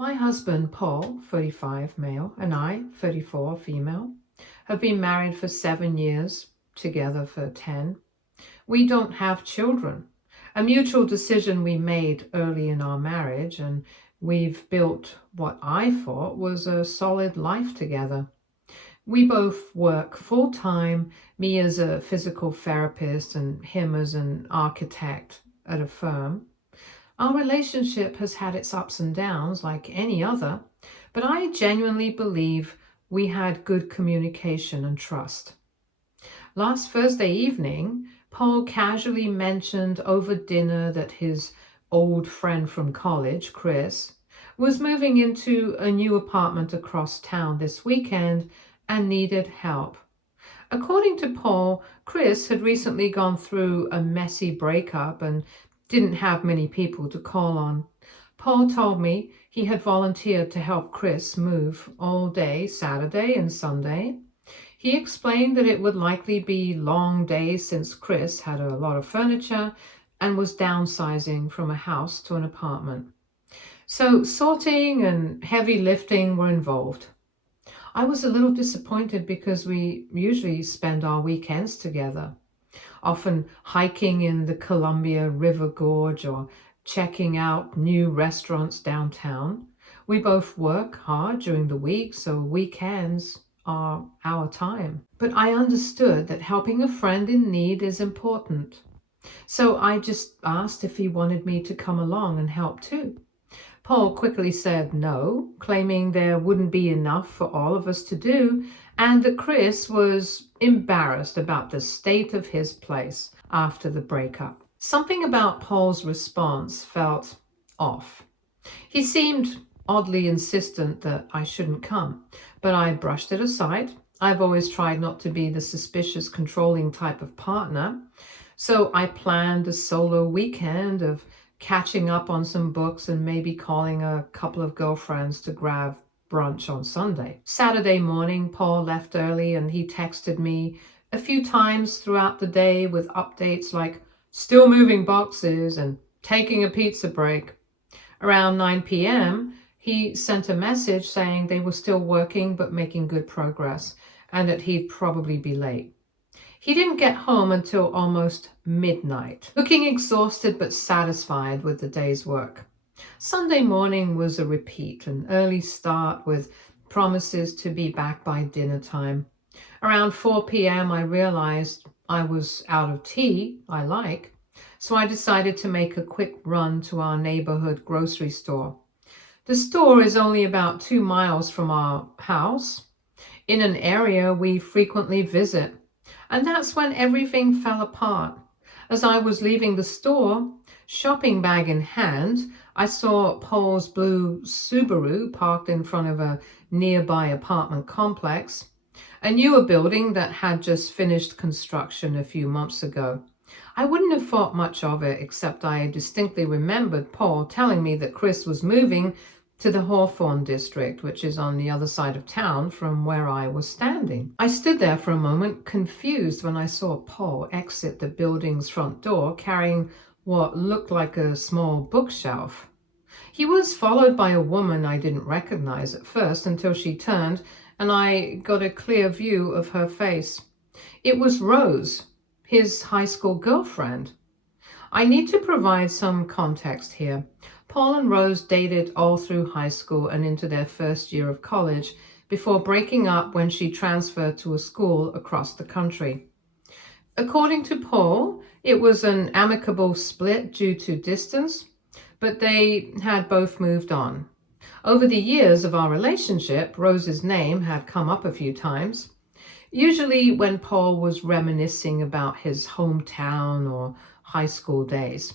My husband, Paul, 35 male, and I, 34 female, have been married for 7 years, together for 10. We don't have children. A mutual decision we made early in our marriage, and we've built what I thought was a solid life together. We both work full time, me as a physical therapist and him as an architect at a firm. Our relationship has had its ups and downs like any other, but I genuinely believe we had good communication and trust. Last Thursday evening, Paul casually mentioned over dinner that his old friend from college, Chris, was moving into a new apartment across town this weekend and needed help. According to Paul, Chris had recently gone through a messy breakup and didn't have many people to call on. Paul told me he had volunteered to help Chris move all day Saturday and Sunday. He explained that it would likely be long days since Chris had a lot of furniture and was downsizing from a house to an apartment. So sorting and heavy lifting were involved. I was a little disappointed because we usually spend our weekends together, often hiking in the Columbia River Gorge or checking out new restaurants downtown. We both work hard during the week, so weekends are our time. But I understood that helping a friend in need is important. So I just asked if he wanted me to come along and help too. Paul quickly said no, claiming there wouldn't be enough for all of us to do, and that Chris was embarrassed about the state of his place after the breakup. Something about Paul's response felt off. He seemed oddly insistent that I shouldn't come, but I brushed it aside. I've always tried not to be the suspicious, controlling type of partner, so I planned a solo weekend of catching up on some books and maybe calling a couple of girlfriends to grab brunch on Sunday. Saturday morning, Paul left early and he texted me a few times throughout the day with updates like still moving boxes and taking a pizza break. Around 9 p.m., he sent a message saying they were still working but making good progress and that he'd probably be late. He didn't get home until almost midnight, looking exhausted but satisfied with the day's work. Sunday morning was a repeat, an early start with promises to be back by dinner time. Around 4 p.m. I realized I was out of tea I like, so I decided to make a quick run to our neighborhood grocery store. The store is only about 2 miles from our house, in an area we frequently visit. And that's when everything fell apart. As I was leaving the store, shopping bag in hand, I saw Paul's blue Subaru parked in front of a nearby apartment complex, a newer building that had just finished construction a few months ago. I wouldn't have thought much of it, except I distinctly remembered Paul telling me that Chris was moving to the Hawthorne district, which is on the other side of town from where I was standing. I stood there for a moment, confused, when I saw Paul exit the building's front door carrying what looked like a small bookshelf. He was followed by a woman I didn't recognize at first until she turned and I got a clear view of her face. It was Rose, his high school girlfriend. I need to provide some context here. Paul and Rose dated all through high school and into their first year of college before breaking up when she transferred to a school across the country. According to Paul, it was an amicable split due to distance, but they had both moved on. Over the years of our relationship, Rose's name had come up a few times, usually when Paul was reminiscing about his hometown or high school days.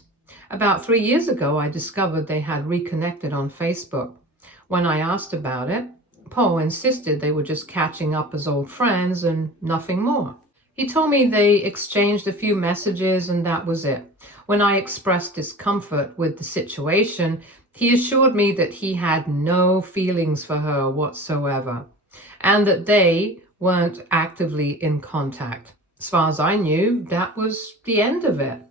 About 3 years ago, I discovered they had reconnected on Facebook. When I asked about it, Paul insisted they were just catching up as old friends and nothing more. He told me they exchanged a few messages and that was it. When I expressed discomfort with the situation, he assured me that he had no feelings for her whatsoever and that they weren't actively in contact. As far as I knew, that was the end of it.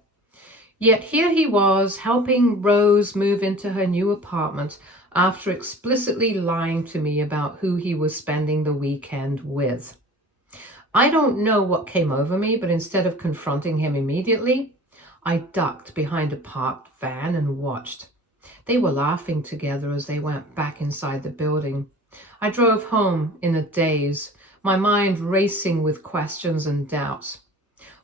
Yet here he was, helping Rose move into her new apartment after explicitly lying to me about who he was spending the weekend with. I don't know what came over me, but instead of confronting him immediately, I ducked behind a parked van and watched. They were laughing together as they went back inside the building. I drove home in a daze, my mind racing with questions and doubts.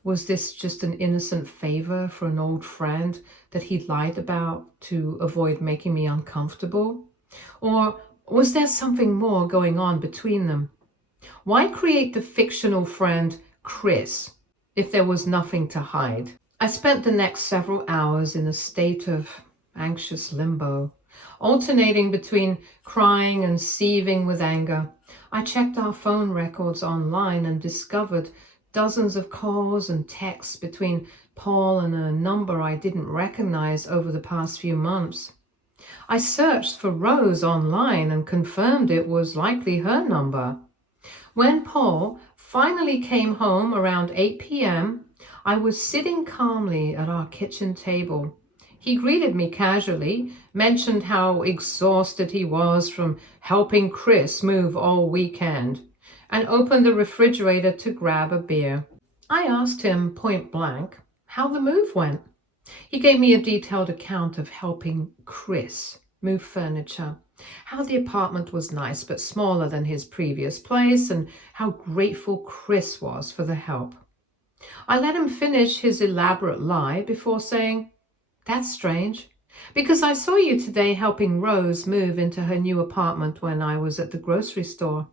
Was this just an innocent favor for an old friend that he'd lied about to avoid making me uncomfortable? Or was there something more going on between them? Why create the fictional friend Chris if there was nothing to hide? I spent the next several hours in a state of anxious limbo, alternating between crying and seething with anger. I checked our phone records online and discovered dozens of calls and texts between Paul and a number I didn't recognize over the past few months. I searched for Rose online and confirmed it was likely her number. When Paul finally came home around 8 p.m., I was sitting calmly at our kitchen table. He greeted me casually, mentioned how exhausted he was from helping Chris move all weekend, and opened the refrigerator to grab a beer. I asked him point blank how the move went. He gave me a detailed account of helping Chris move furniture, how the apartment was nice but smaller than his previous place, and how grateful Chris was for the help. I let him finish his elaborate lie before saying, "That's strange, because I saw you today helping Rose move into her new apartment when I was at the grocery store."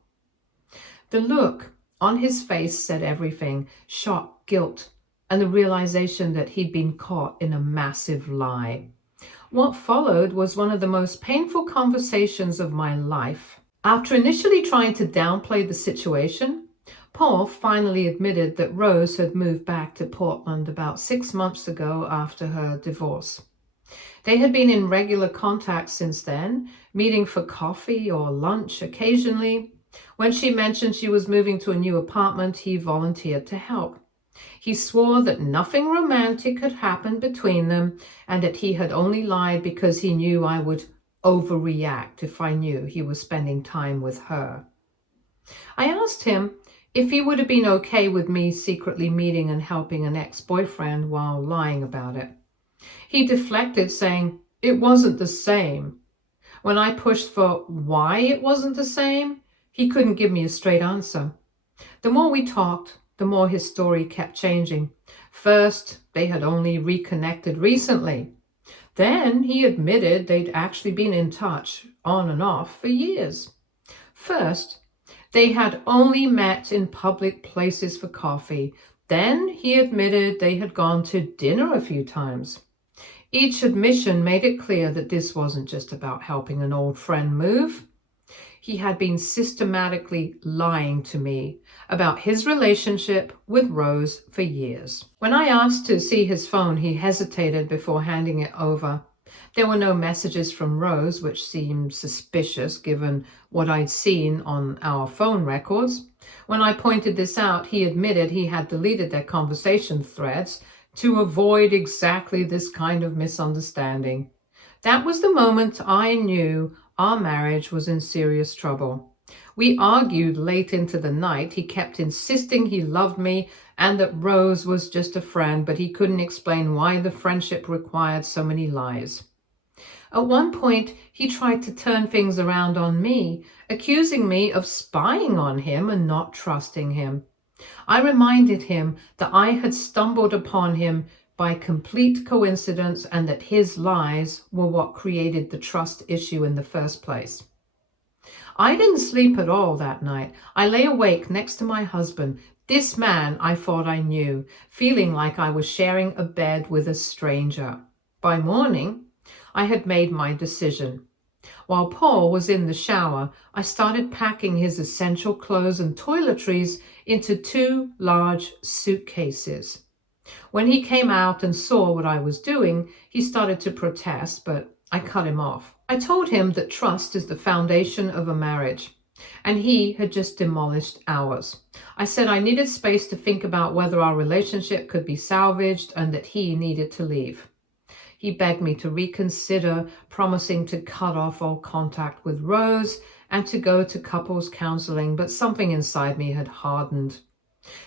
The look on his face said everything: shock, guilt, and the realization that he'd been caught in a massive lie. What followed was one of the most painful conversations of my life. After initially trying to downplay the situation, Paul finally admitted that Rose had moved back to Portland about 6 months ago after her divorce. They had been in regular contact since then, meeting for coffee or lunch occasionally. When she mentioned she was moving to a new apartment, he volunteered to help. He swore that nothing romantic had happened between them and that he had only lied because he knew I would overreact if I knew he was spending time with her. I asked him if he would have been okay with me secretly meeting and helping an ex-boyfriend while lying about it. He deflected, saying it wasn't the same. When I pushed for why it wasn't the same, he couldn't give me a straight answer. The more we talked, the more his story kept changing. First, they had only reconnected recently. Then he admitted they'd actually been in touch, on and off, for years. First, they had only met in public places for coffee. Then he admitted they had gone to dinner a few times. Each admission made it clear that this wasn't just about helping an old friend move. He had been systematically lying to me about his relationship with Rose for years. When I asked to see his phone, he hesitated before handing it over. There were no messages from Rose, which seemed suspicious given what I'd seen on our phone records. When I pointed this out, he admitted he had deleted their conversation threads to avoid exactly this kind of misunderstanding. That was the moment I knew our marriage was in serious trouble. We argued late into the night. He kept insisting he loved me and that Rose was just a friend, but he couldn't explain why the friendship required so many lies. At one point, he tried to turn things around on me, accusing me of spying on him and not trusting him. I reminded him that I had stumbled upon him by complete coincidence and that his lies were what created the trust issue in the first place. I didn't sleep at all that night. I lay awake next to my husband, this man I thought I knew, feeling like I was sharing a bed with a stranger. By morning, I had made my decision. While Paul was in the shower, I started packing his essential clothes and toiletries into 2 large suitcases. When he came out and saw what I was doing, he started to protest, but I cut him off. I told him that trust is the foundation of a marriage, and he had just demolished ours. I said I needed space to think about whether our relationship could be salvaged and that he needed to leave. He begged me to reconsider, promising to cut off all contact with Rose and to go to couples counseling, but something inside me had hardened.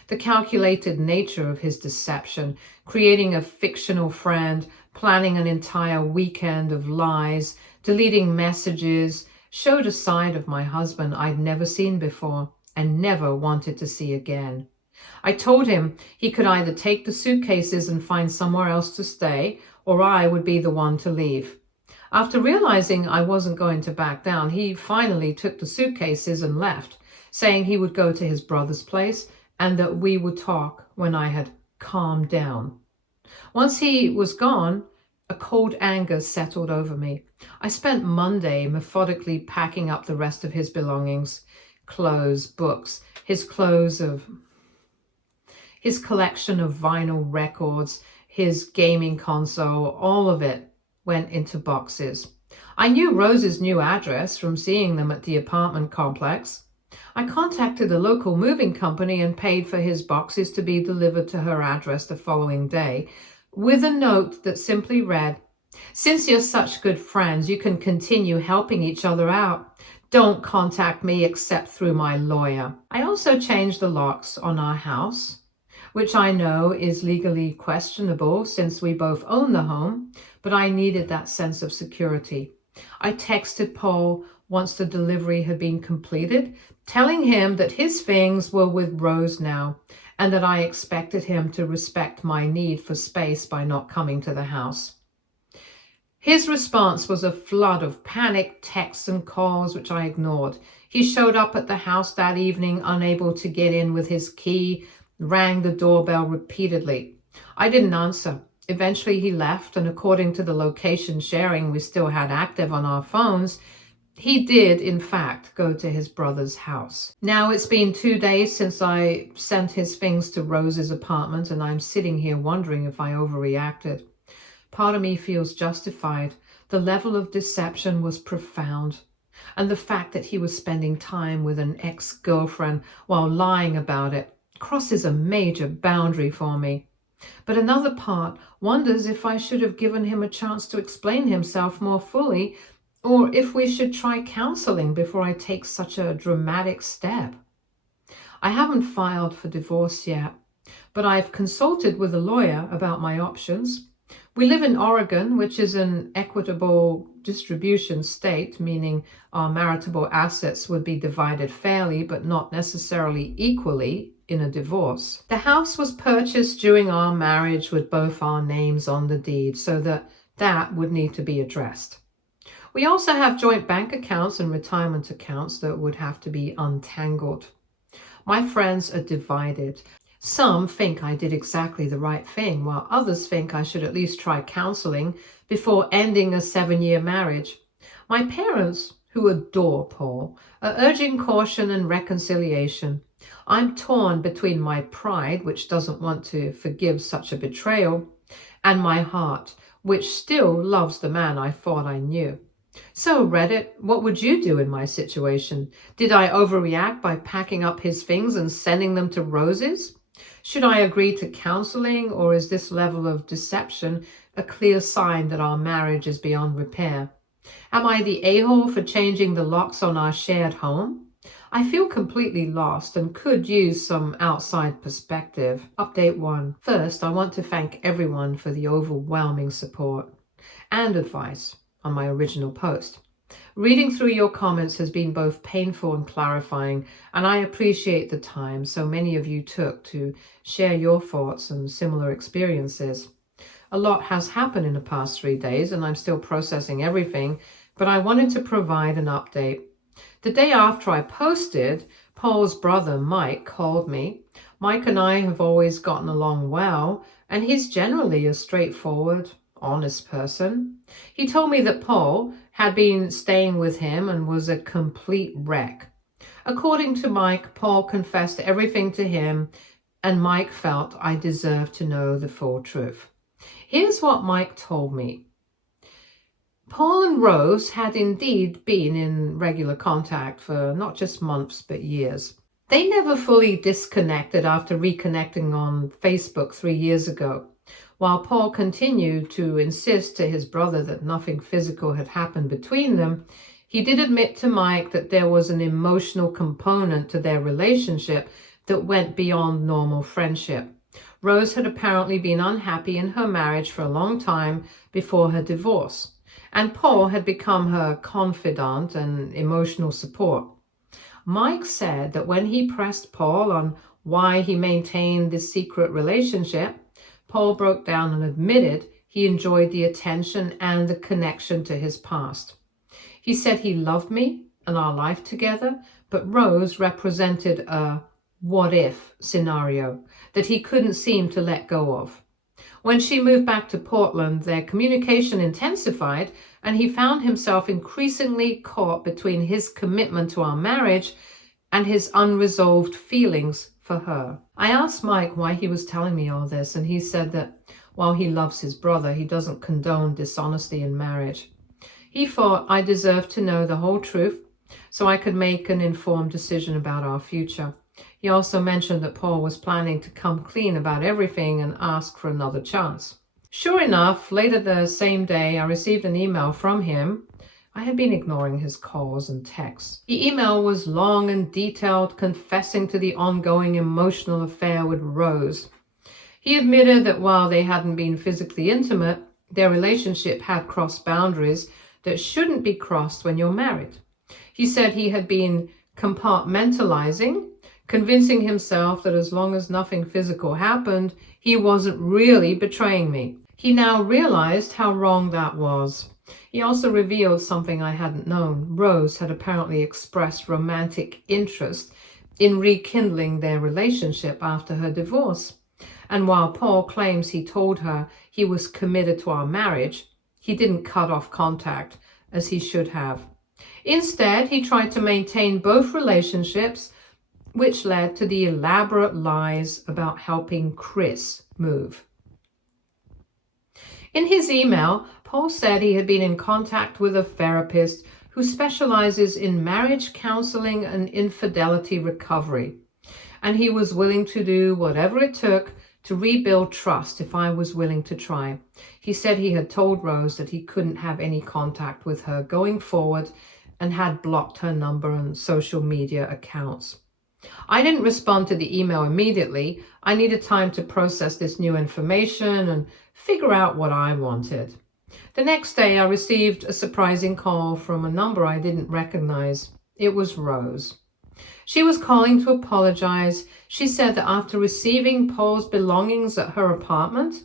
The calculated nature of his deception, creating a fictional friend, planning an entire weekend of lies, deleting messages, showed a side of my husband I'd never seen before and never wanted to see again. I told him he could either take the suitcases and find somewhere else to stay, or I would be the one to leave. After realizing I wasn't going to back down, he finally took the suitcases and left, saying he would go to his brother's place and that we would talk when I had calmed down. Once he was gone, a cold anger settled over me. I spent Monday methodically packing up the rest of his belongings, clothes, books, his collection of vinyl records, his gaming console, all of it went into boxes. I knew Rose's new address from seeing them at the apartment complex. I contacted a local moving company and paid for his boxes to be delivered to her address the following day, with a note that simply read, "Since you're such good friends, you can continue helping each other out. Don't contact me except through my lawyer." I also changed the locks on our house, which I know is legally questionable since we both own the home, but I needed that sense of security. I texted Paul once the delivery had been completed, telling him that his things were with Rose now, and that I expected him to respect my need for space by not coming to the house. His response was a flood of panic texts and calls, which I ignored. He showed up at the house that evening, unable to get in with his key, rang the doorbell repeatedly. I didn't answer. Eventually he left, and according to the location sharing we still had active on our phones, he did, in fact, go to his brother's house. Now it's been 2 days since I sent his things to Rose's apartment, and I'm sitting here wondering if I overreacted. Part of me feels justified. The level of deception was profound, and the fact that he was spending time with an ex-girlfriend while lying about it crosses a major boundary for me. But another part wonders if I should have given him a chance to explain himself more fully, or if we should try counseling before I take such a dramatic step. I haven't filed for divorce yet, but I've consulted with a lawyer about my options. We live in Oregon, which is an equitable distribution state, meaning our marital assets would be divided fairly, but not necessarily equally in a divorce. The house was purchased during our marriage with both our names on the deed, so that would need to be addressed. We also have joint bank accounts and retirement accounts that would have to be untangled. My friends are divided. Some think I did exactly the right thing, while others think I should at least try counseling before ending a 7-year marriage. My parents, who adore Paul, are urging caution and reconciliation. I'm torn between my pride, which doesn't want to forgive such a betrayal, and my heart, which still loves the man I thought I knew. So, Reddit, what would you do in my situation? Did I overreact by packing up his things and sending them to Rose's? Should I agree to counseling, or is this level of deception a clear sign that our marriage is beyond repair? Am I the a-hole for changing the locks on our shared home? I feel completely lost and could use some outside perspective. Update 1. First, I want to thank everyone for the overwhelming support and advice on my original post. Reading through your comments has been both painful and clarifying, and I appreciate the time so many of you took to share your thoughts and similar experiences. A lot has happened in the past 3 days, and I'm still processing everything, but I wanted to provide an update. The day after I posted, Paul's brother Mike called me. Mike and I have always gotten along well, and he's generally a straightforward, honest person. He told me that Paul had been staying with him and was a complete wreck. According to Mike, Paul confessed everything to him, and Mike felt I deserved to know the full truth. Here's what Mike told me. Paul and Rose had indeed been in regular contact for not just months but years. They never fully disconnected after reconnecting on Facebook 3 years ago. While Paul continued to insist to his brother that nothing physical had happened between them, he did admit to Mike that there was an emotional component to their relationship that went beyond normal friendship. Rose had apparently been unhappy in her marriage for a long time before her divorce, and Paul had become her confidant and emotional support. Mike said that when he pressed Paul on why he maintained this secret relationship, Paul broke down and admitted he enjoyed the attention and the connection to his past. He said he loved me and our life together, but Rose represented a what-if scenario that he couldn't seem to let go of. When she moved back to Portland, their communication intensified, and he found himself increasingly caught between his commitment to our marriage and his unresolved feelings for her. I asked Mike why he was telling me all this, and he said that while he loves his brother, he doesn't condone dishonesty in marriage. He thought I deserved to know the whole truth so I could make an informed decision about our future. He also mentioned that Paul was planning to come clean about everything and ask for another chance. Sure enough, later the same day, I received an email from him. I had been ignoring his calls and texts. The email was long and detailed, confessing to the ongoing emotional affair with Rose. He admitted that while they hadn't been physically intimate, their relationship had crossed boundaries that shouldn't be crossed when you're married. He said he had been compartmentalizing, convincing himself that as long as nothing physical happened, he wasn't really betraying me. He now realized how wrong that was. He also revealed something I hadn't known. Rose had apparently expressed romantic interest in rekindling their relationship after her divorce. And while Paul claims he told her he was committed to our marriage, he didn't cut off contact as he should have. Instead, he tried to maintain both relationships, which led to the elaborate lies about helping Chris move. In his email, Paul said he had been in contact with a therapist who specializes in marriage counseling and infidelity recovery, and he was willing to do whatever it took to rebuild trust if I was willing to try. He said he had told Rose that he couldn't have any contact with her going forward and had blocked her number and social media accounts. I didn't respond to the email immediately. I needed time to process this new information and figure out what I wanted. The next day, I received a surprising call from a number I didn't recognize. It was Rose. She was calling to apologize. She said that after receiving Paul's belongings at her apartment,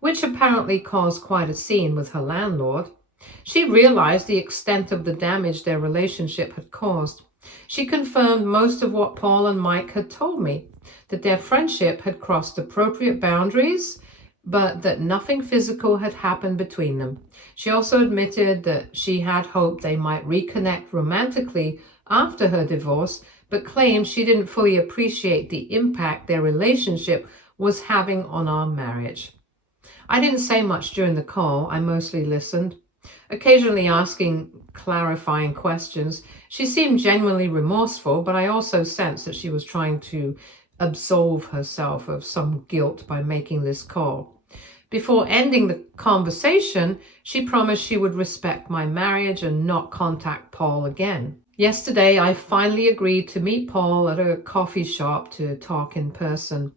which apparently caused quite a scene with her landlord, she realized the extent of the damage their relationship had caused. She confirmed most of what Paul and Mike had told me, that their friendship had crossed appropriate boundaries, but that nothing physical had happened between them. She also admitted that she had hoped they might reconnect romantically after her divorce, but claimed she didn't fully appreciate the impact their relationship was having on our marriage. I didn't say much during the call. I mostly listened, occasionally asking clarifying questions. She seemed genuinely remorseful, but I also sensed that she was trying to absolve herself of some guilt by making this call. Before ending the conversation, she promised she would respect my marriage and not contact Paul again. Yesterday, I finally agreed to meet Paul at a coffee shop to talk in person.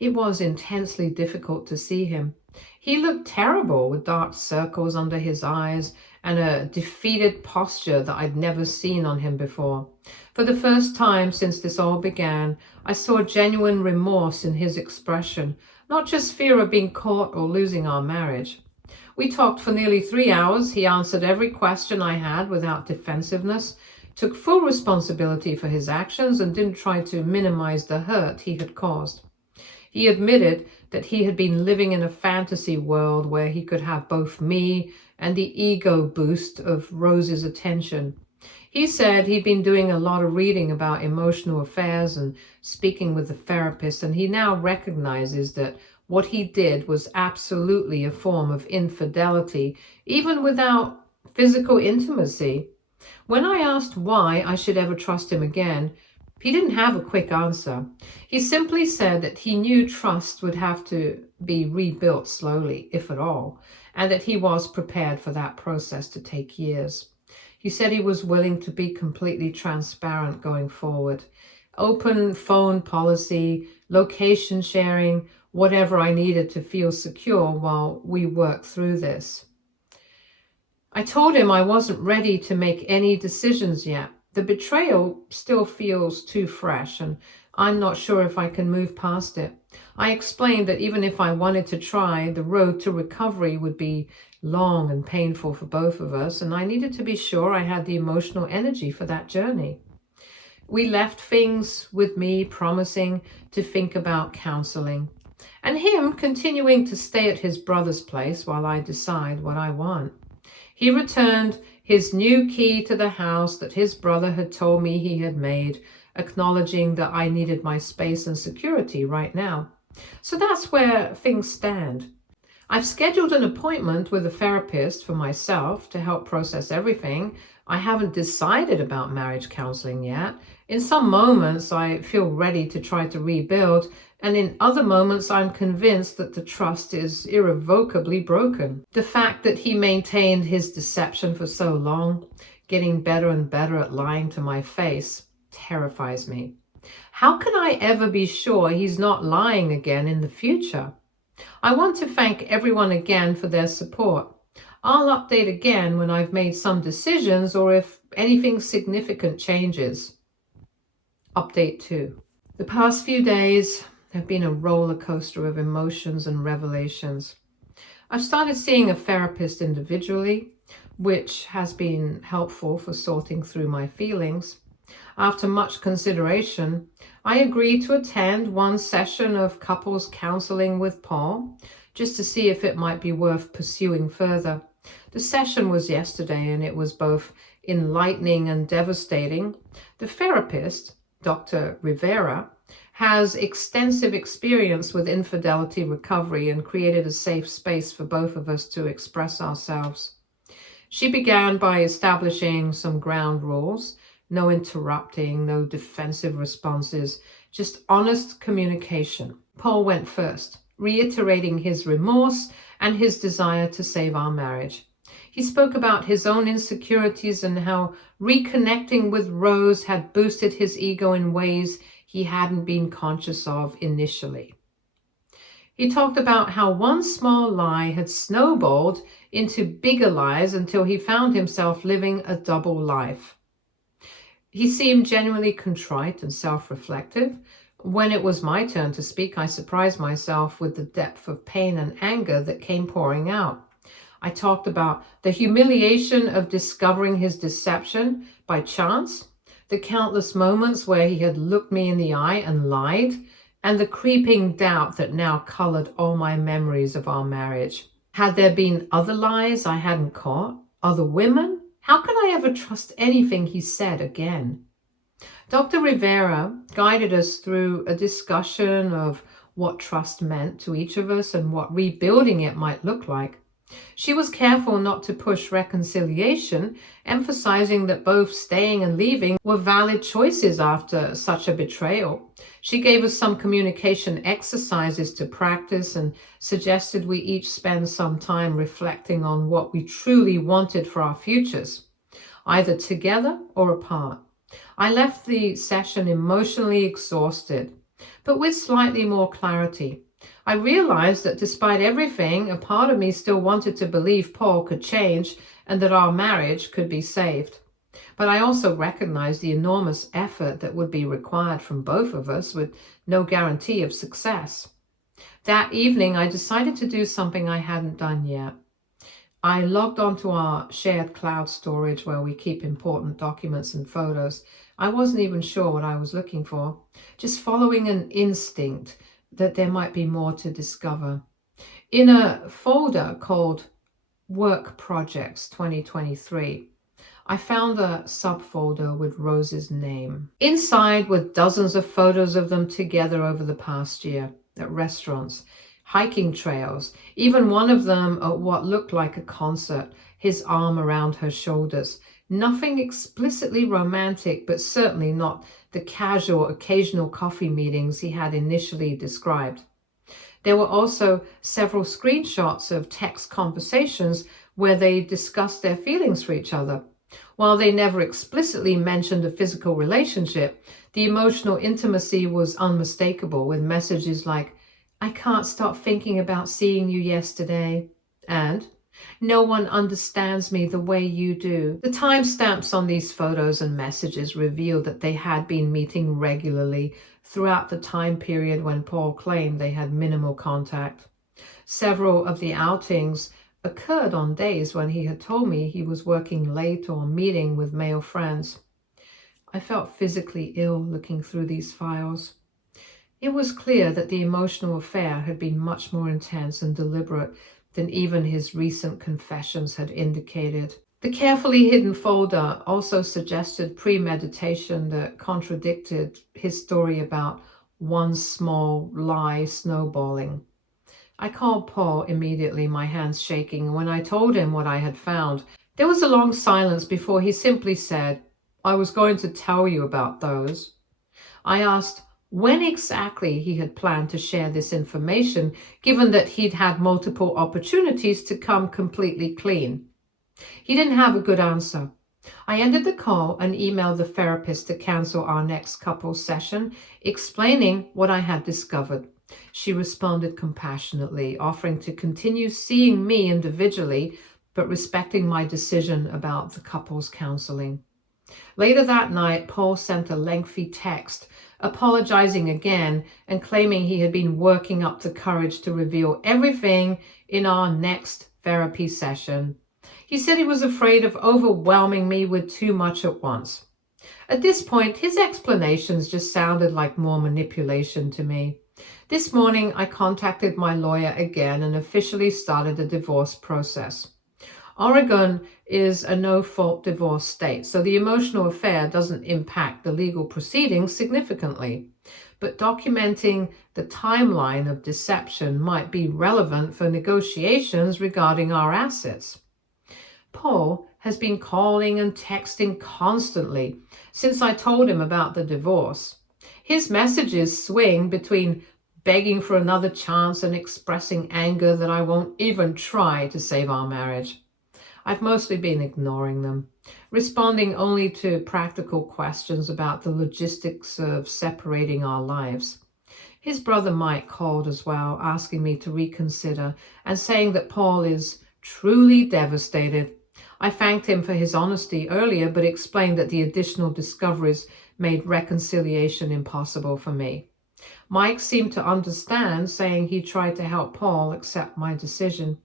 It was intensely difficult to see him. He looked terrible with dark circles under his eyes and a defeated posture that I'd never seen on him before. For the first time since this all began, I saw genuine remorse in his expression, not just fear of being caught or losing our marriage. We talked for nearly 3 hours. He answered every question I had without defensiveness, took full responsibility for his actions, and didn't try to minimize the hurt he had caused. He admitted that he had been living in a fantasy world where he could have both me and the ego boost of Rose's attention. He said he'd been doing a lot of reading about emotional affairs and speaking with a therapist, and he now recognizes that what he did was absolutely a form of infidelity, even without physical intimacy. When I asked why I should ever trust him again, He didn't have a quick answer. He simply said that he knew trust would have to be rebuilt slowly, if at all, and that he was prepared for that process to take years. He said he was willing to be completely transparent going forward. Open phone policy, location sharing, whatever I needed to feel secure while we worked through this. I told him I wasn't ready to make any decisions yet. The betrayal still feels too fresh, and I'm not sure if I can move past it. I explained that even if I wanted to try, the road to recovery would be long and painful for both of us, and I needed to be sure I had the emotional energy for that journey. We left things with me promising to think about counseling, and him continuing to stay at his brother's place while I decide what I want. He returned his new key to the house that his brother had told me he had made, acknowledging that I needed my space and security right now. So that's where things stand. I've scheduled an appointment with a therapist for myself to help process everything. I haven't decided about marriage counseling yet. In some moments, I feel ready to try to rebuild, and in other moments, I'm convinced that the trust is irrevocably broken. The fact that he maintained his deception for so long, getting better and better at lying to my face, terrifies me. How can I ever be sure he's not lying again in the future? I want to thank everyone again for their support. I'll update again when I've made some decisions or if anything significant changes. Update 2. The past few days have been a roller coaster of emotions and revelations. I've started seeing a therapist individually, which has been helpful for sorting through my feelings. After much consideration, I agreed to attend one session of couples counseling with Paul, just to see if it might be worth pursuing further. The session was yesterday, and it was both enlightening and devastating. The therapist, Dr. Rivera, has extensive experience with infidelity recovery and created a safe space for both of us to express ourselves. She began by establishing some ground rules. No interrupting, no defensive responses, just honest communication. Paul went first, reiterating his remorse and his desire to save our marriage. He spoke about his own insecurities and how reconnecting with Rose had boosted his ego in ways he hadn't been conscious of initially. He talked about how one small lie had snowballed into bigger lies until he found himself living a double life. He seemed genuinely contrite and self-reflective. When it was my turn to speak, I surprised myself with the depth of pain and anger that came pouring out. I talked about the humiliation of discovering his deception by chance, the countless moments where he had looked me in the eye and lied, and the creeping doubt that now colored all my memories of our marriage. Had there been other lies I hadn't caught? Other women? How could I ever trust anything he said again? Dr. Rivera guided us through a discussion of what trust meant to each of us and what rebuilding it might look like. She was careful not to push reconciliation, emphasizing that both staying and leaving were valid choices after such a betrayal. She gave us some communication exercises to practice and suggested we each spend some time reflecting on what we truly wanted for our futures, either together or apart. I left the session emotionally exhausted, but with slightly more clarity. I realized that despite everything, a part of me still wanted to believe Paul could change and that our marriage could be saved. But I also recognized the enormous effort that would be required from both of us with no guarantee of success. That evening, I decided to do something I hadn't done yet. I logged onto our shared cloud storage where we keep important documents and photos. I wasn't even sure what I was looking for, just following an instinct that there might be more to discover. In a folder called Work Projects 2023, I found a subfolder with Rose's name. Inside were dozens of photos of them together over the past year at restaurants, hiking trails, even one of them at what looked like a concert, his arm around her shoulders, Nothing explicitly romantic, but certainly not the casual, occasional coffee meetings he had initially described. There were also several screenshots of text conversations where they discussed their feelings for each other. While they never explicitly mentioned a physical relationship, the emotional intimacy was unmistakable, with messages like, "I can't stop thinking about seeing you yesterday," and "No one understands me the way you do." The timestamps on these photos and messages revealed that they had been meeting regularly throughout the time period when Paul claimed they had minimal contact. Several of the outings occurred on days when he had told me he was working late or meeting with male friends. I felt physically ill looking through these files. It was clear that the emotional affair had been much more intense and deliberate than even his recent confessions had indicated. The carefully hidden folder also suggested premeditation that contradicted his story about one small lie snowballing. I called Paul immediately, my hands shaking. When I told him what I had found, there was a long silence before he simply said, "I was going to tell you about those." I asked when exactly he had planned to share this information, given that he'd had multiple opportunities to come completely clean. He didn't have a good answer. I ended the call and emailed the therapist to cancel our next couples session, explaining what I had discovered. She responded compassionately, offering to continue seeing me individually, but respecting my decision about the couples counseling. Later that night, Paul sent a lengthy text, apologizing again and claiming he had been working up the courage to reveal everything in our next therapy session. He said he was afraid of overwhelming me with too much at once. At this point, his explanations just sounded like more manipulation to me. This morning, I contacted my lawyer again and officially started the divorce process. Oregon is a no-fault divorce state, so the emotional affair doesn't impact the legal proceedings significantly. But documenting the timeline of deception might be relevant for negotiations regarding our assets. Paul has been calling and texting constantly since I told him about the divorce. His messages swing between begging for another chance and expressing anger that I won't even try to save our marriage. I've mostly been ignoring them, responding only to practical questions about the logistics of separating our lives. His brother Mike called as well, asking me to reconsider and saying that Paul is truly devastated. I thanked him for his honesty earlier, but explained that the additional discoveries made reconciliation impossible for me. Mike seemed to understand, saying he tried to help Paul accept my decision.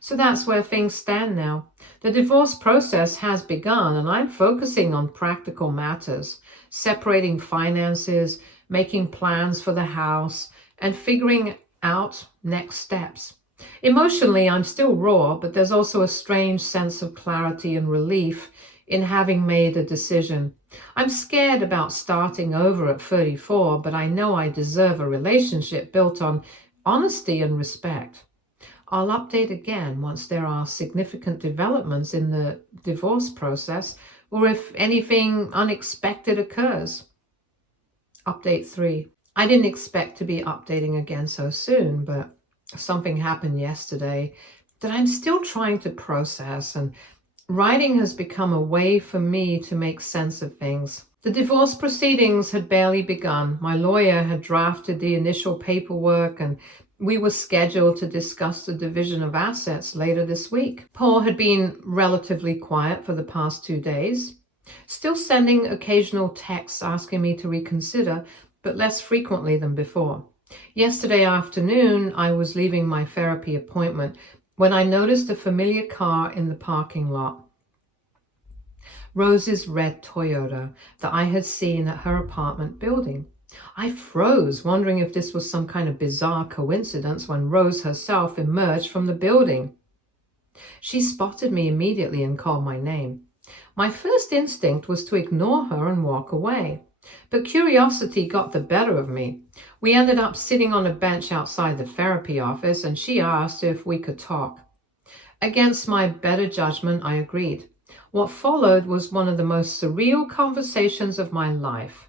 So that's where things stand now. The divorce process has begun, and I'm focusing on practical matters, separating finances, making plans for the house, and figuring out next steps. Emotionally, I'm still raw, but there's also a strange sense of clarity and relief in having made a decision. I'm scared about starting over at 34, but I know I deserve a relationship built on honesty and respect. I'll update again once there are significant developments in the divorce process or if anything unexpected occurs. Update 3. I didn't expect to be updating again so soon, but something happened yesterday that I'm still trying to process, and writing has become a way for me to make sense of things. The divorce proceedings had barely begun. My lawyer had drafted the initial paperwork, and we were scheduled to discuss the division of assets later this week. Paul had been relatively quiet for the past 2 days, still sending occasional texts asking me to reconsider, but less frequently than before. Yesterday afternoon, I was leaving my therapy appointment when I noticed a familiar car in the parking lot. Rose's red Toyota that I had seen at her apartment building. I froze, wondering if this was some kind of bizarre coincidence when Rose herself emerged from the building. She spotted me immediately and called my name. My first instinct was to ignore her and walk away, but curiosity got the better of me. We ended up sitting on a bench outside the therapy office, and she asked if we could talk. Against my better judgment, I agreed. What followed was one of the most surreal conversations of my life.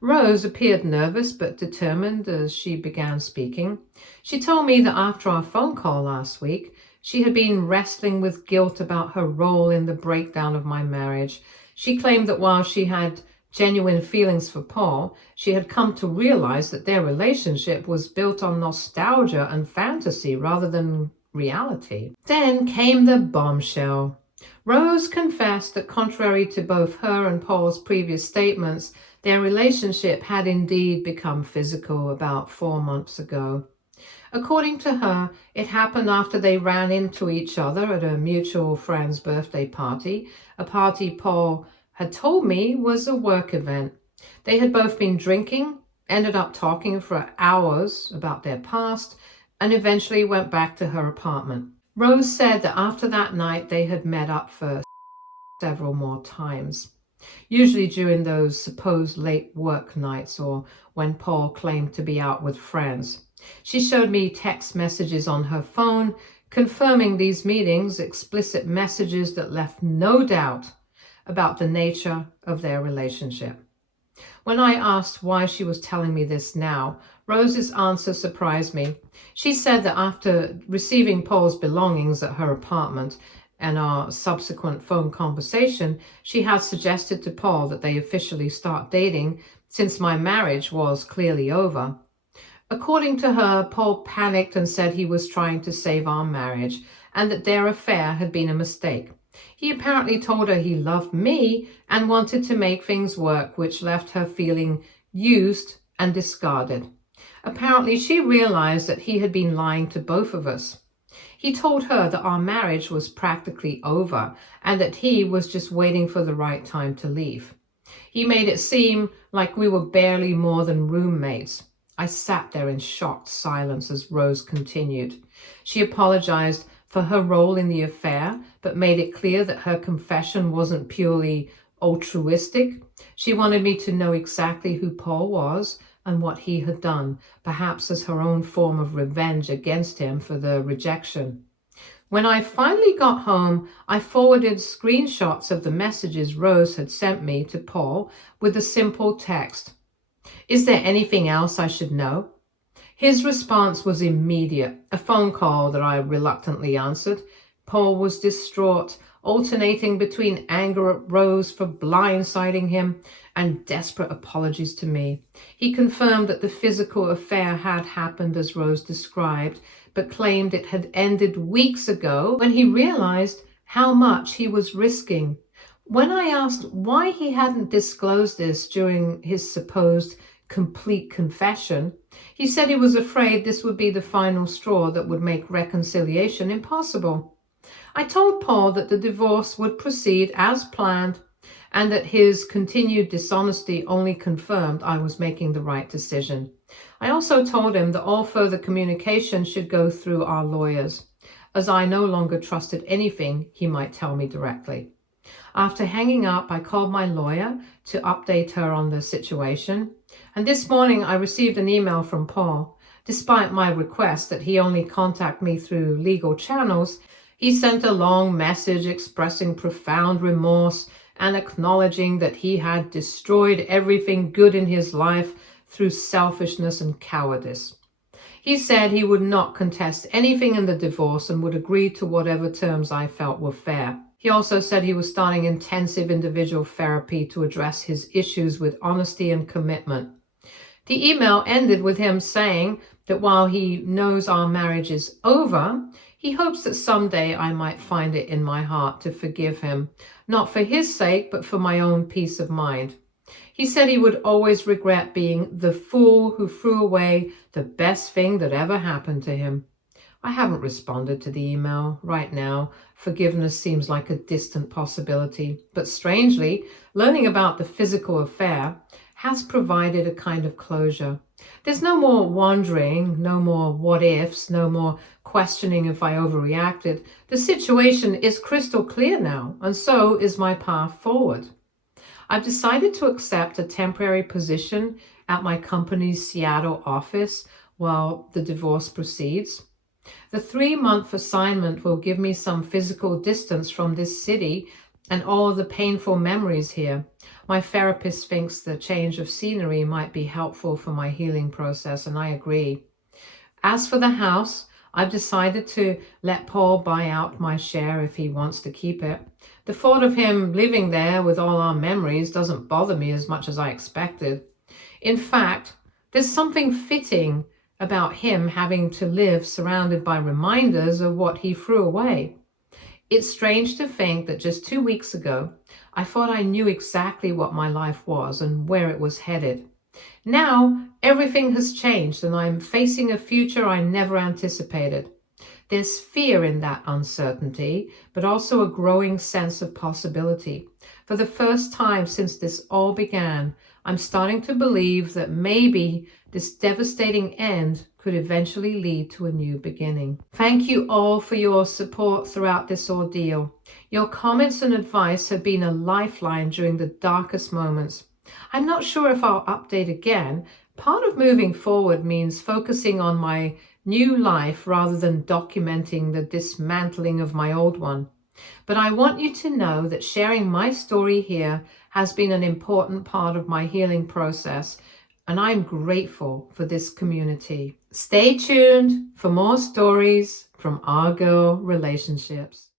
Rose appeared nervous but determined as she began speaking. She told me that after our phone call last week, she had been wrestling with guilt about her role in the breakdown of my marriage. She claimed that while she had genuine feelings for Paul, she had come to realize that their relationship was built on nostalgia and fantasy rather than reality. Then came the bombshell. Rose confessed that contrary to both her and Paul's previous statements, their relationship had indeed become physical about 4 months ago. According to her, it happened after they ran into each other at a mutual friend's birthday party, a party Paul had told me was a work event. They had both been drinking, ended up talking for hours about their past, and eventually went back to her apartment. Rose said that after that night they had met up for several more times, usually during those supposed late work nights or when Paul claimed to be out with friends. She showed me text messages on her phone confirming these meetings, explicit messages that left no doubt about the nature of their relationship. When I asked why she was telling me this now, Rose's answer surprised me. She said that after receiving Paul's belongings at her apartment and our subsequent phone conversation, she had suggested to Paul that they officially start dating since my marriage was clearly over. According to her, Paul panicked and said he was trying to save our marriage and that their affair had been a mistake. He apparently told her he loved me and wanted to make things work, which left her feeling used and discarded. Apparently, she realized that he had been lying to both of us. He told her that our marriage was practically over and that he was just waiting for the right time to leave. He made it seem like we were barely more than roommates. I sat there in shocked silence as Rose continued. She apologized for her role in the affair, but made it clear that her confession wasn't purely altruistic. She wanted me to know exactly who Paul was and what he had done, perhaps as her own form of revenge against him for the rejection. When I finally got home, I forwarded screenshots of the messages Rose had sent me to Paul with a simple text. "Is there anything else I should know?" His response was immediate, a phone call that I reluctantly answered. Paul was distraught, alternating between anger at Rose for blindsiding him and desperate apologies to me. He confirmed that the physical affair had happened as Rose described, but claimed it had ended weeks ago when he realized how much he was risking. When I asked why he hadn't disclosed this during his supposed complete confession, he said he was afraid this would be the final straw that would make reconciliation impossible. I told Paul that the divorce would proceed as planned and that his continued dishonesty only confirmed I was making the right decision. I also told him that all further communication should go through our lawyers, as I no longer trusted anything he might tell me directly. After hanging up, I called my lawyer to update her on the situation. And this morning I received an email from Paul. Despite my request that he only contact me through legal channels, he sent a long message expressing profound remorse and acknowledging that he had destroyed everything good in his life through selfishness and cowardice. He said he would not contest anything in the divorce and would agree to whatever terms I felt were fair. He also said he was starting intensive individual therapy to address his issues with honesty and commitment. The email ended with him saying that while he knows our marriage is over, he hopes that someday I might find it in my heart to forgive him, not for his sake, but for my own peace of mind. He said he would always regret being the fool who threw away the best thing that ever happened to him. I haven't responded to the email right now. Forgiveness seems like a distant possibility, but strangely, learning about the physical affair has provided a kind of closure. There's no more wondering, no more what ifs, no more questioning if I overreacted. The situation is crystal clear now, and so is my path forward. I've decided to accept a temporary position at my company's Seattle office while the divorce proceeds. The 3-month assignment will give me some physical distance from this city and all the painful memories here. My therapist thinks the change of scenery might be helpful for my healing process, and I agree. As for the house, I've decided to let Paul buy out my share if he wants to keep it. The thought of him living there with all our memories doesn't bother me as much as I expected. In fact, there's something fitting about him having to live surrounded by reminders of what he threw away. It's strange to think that just 2 weeks ago, I thought I knew exactly what my life was and where it was headed. Now, everything has changed and I'm facing a future I never anticipated. There's fear in that uncertainty, but also a growing sense of possibility. For the first time since this all began, I'm starting to believe that maybe this devastating end could eventually lead to a new beginning. Thank you all for your support throughout this ordeal. Your comments and advice have been a lifeline during the darkest moments. I'm not sure if I'll update again. Part of moving forward means focusing on my new life rather than documenting the dismantling of my old one. But I want you to know that sharing my story here has been an important part of my healing process, and I'm grateful for this community. Stay tuned for more stories from Our Girl Relationships.